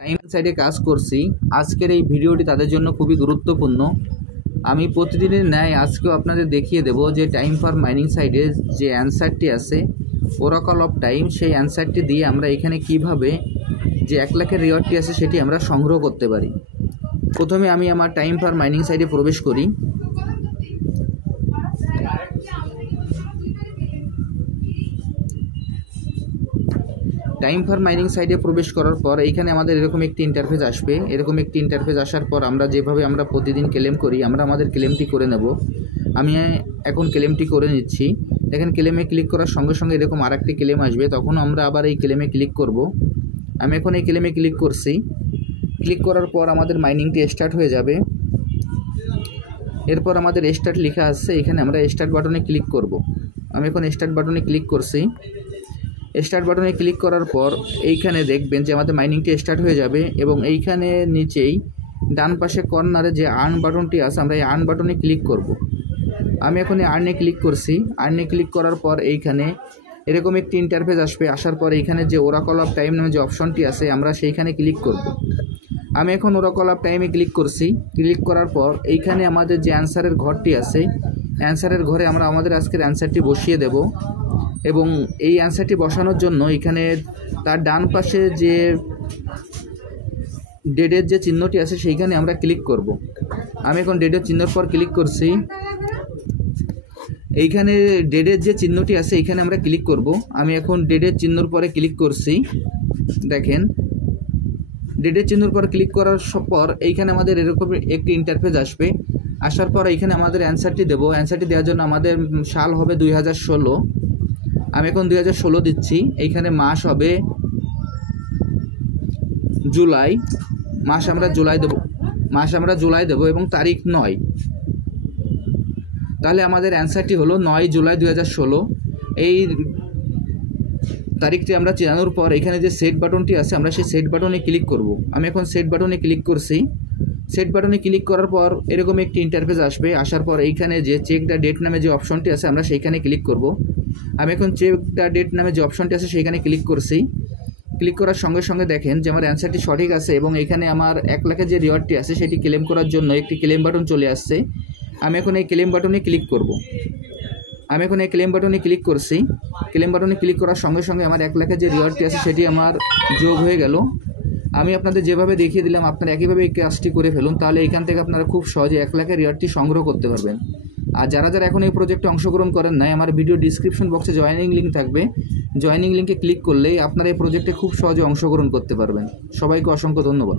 Time সাইডে কাজ করছি। আজকের এই ভিডিওটি তাদের জন্য খুবই গুরুত্বপূর্ণ। আমি প্রতিদিনের ন্যায় আজকেও আপনাদের দেখিয়ে দেব যে টাইম ফর মাইনিং সাইডে যে অ্যান্সারটি আছে ওরাকল অফ টাইম, সেই অ্যান্সারটি দিয়ে আমরা এখানে কিভাবে যে 1 লাখের রিওয়ার্ডটি আছে সেটি আমরা সংগ্রহ করতে পারি। প্রথমে আমি আমার টাইম ফর মাইনিং সাইডে প্রবেশ করি। টাইম ফর মাইনিং সাইডে প্রবেশ করার পর এইখানে আমাদের এরকম একটি ইন্টারফেস আসবে। এরকম একটি ইন্টারফেস আসার পর আমরা যেভাবে আমরা প্রতিদিন ক্লেম করি আমরা আমাদের ক্লেমটি করে নেব। আমি এখন ক্লেমটি করে নিচ্ছি। দেখেন ক্লেমে ক্লিক করার সঙ্গে সঙ্গে এরকম আরেকটি ক্লেম আসবে, তখন আমরা আবার এই ক্লেমে ক্লিক করব। আমি এখন এই ক্লেমে ক্লিক করছি। ক্লিক করার পর আমাদের মাইনিংটি স্টার্ট হয়ে যাবে। এরপর আমাদের স্টার্ট লেখা আছে, এখানে আমরা স্টার্ট বাটনে ক্লিক করব। আমি এখন স্টার্ট বাটনে ক্লিক করছি। স্টার্ট বাটনে ক্লিক করার পর এইখানে দেখবেন যে আমাদের মাইনিংটি স্টার্ট হয়ে যাবে এবং এইখানে নিচেই ডান পাশে কর্নারে যে আর্ন বাটনটি আছে আমরা এই আর্ন বাটনে ক্লিক করব। আমি এখন এই আর্নে ক্লিক করছি। আর্নে ক্লিক করার পর এইখানে এরকম একটি ইন্টারফেস আসবে। আসার পর এইখানে যে ওরাকল অফ টাইম নামে যে অপশনটি আছে আমরা সেইখানে ক্লিক করব। আমি এখন ওরাকল অফ টাইমে ক্লিক করছি। ক্লিক করার পর এইখানে আমাদের যে অ্যান্সারের ঘরটি আছে, অ্যান্সারের ঘরে আমরা আমাদের আজকের অ্যান্সারটি বসিয়ে দেব এবং এই অ্যান্সারটি বসানোর জন্য এখানে তার ডান পাশে যে ডেডের যে চিহ্নটি আছে সেইখানে আমরা ক্লিক করব। আমি এখন ডেডের চিহ্নের পর ক্লিক করছি। এইখানে ডেডের যে চিহ্নটি আছে এইখানে আমরা ক্লিক করব। আমি এখন ডেডের চিহ্নর পরে ক্লিক করছি। দেখেন ডেডের চিহ্নের পর ক্লিক করার পর এইখানে আমাদের এরকম একটি ইন্টারফেস আসবে। আসার পর এইখানে আমাদের অ্যান্সারটি দেব। অ্যান্সারটি দেওয়ার জন্য আমাদের সাল হবে 2016। আমি এখন 2016 দিচ্ছি। এইখানে মাস হবে জুলাই, মাস আমরা জুলাই দেব এবং তারিখ 9। তাহলে আমাদের অ্যান্সারটি হলো 9 জুলাই 2016। এই তারিখটি আমরা চেনানোর পর এখানে যে সেট বাটনটি আছে আমরা সেই সেট বাটনে ক্লিক করব। আমি এখন সেট বাটনে ক্লিক করছি। সেট বাটনে ক্লিক করার পর এরকম একটি ইন্টারফেস আসবে। আসার পর এইখানে যে চেক দ্য ডেট নামে যে অপশনটি আছে আমরা সেইখানে ক্লিক করব। আমি এখন চেক দ্য ডেট নামে যে অপশনটি আছে সেইখানে ক্লিক করছি। ক্লিক করার সঙ্গে সঙ্গে দেখেন যে আমার অ্যান্সারটি সঠিক আছে এবং এখানে আমার 1 লাখের যে রিওয়ার্ডটি আছে সেটি ক্লেম করার জন্য একটি ক্লেম বাটন চলে আসছে। আমি এখন এই ক্লেম বাটনে ক্লিক করব। আমি এখন এই ক্লেম বাটনে ক্লিক করছি। ক্লেম বাটনে ক্লিক করার সঙ্গে সঙ্গে আমার 1 লাখের যে রিওয়ার্ডটি আছে সেটি আমার যোগ হয়ে গেল। আমি আপনাদের যেভাবে দেখিয়ে দিলাম আপনারা একইভাবে এই কাজটি করে ফেলুন, তাহলে এখান থেকে আপনারা খুব সহজে 1 লাখের রিওয়ার্ডটি সংগ্রহ করতে পারবেন। আর যারা যারা এখন এই প্রজেক্টে অংশগ্রহণ করেন নাই, আমার ভিডিও ডিসক্রিপশন বক্সে জয়েনিং লিঙ্ক থাকবে। জয়েনিং লিঙ্কে ক্লিক করলেই আপনারা এই প্রজেক্টে খুব সহজে অংশগ্রহণ করতে পারবেন। সবাইকে অসংখ্য ধন্যবাদ।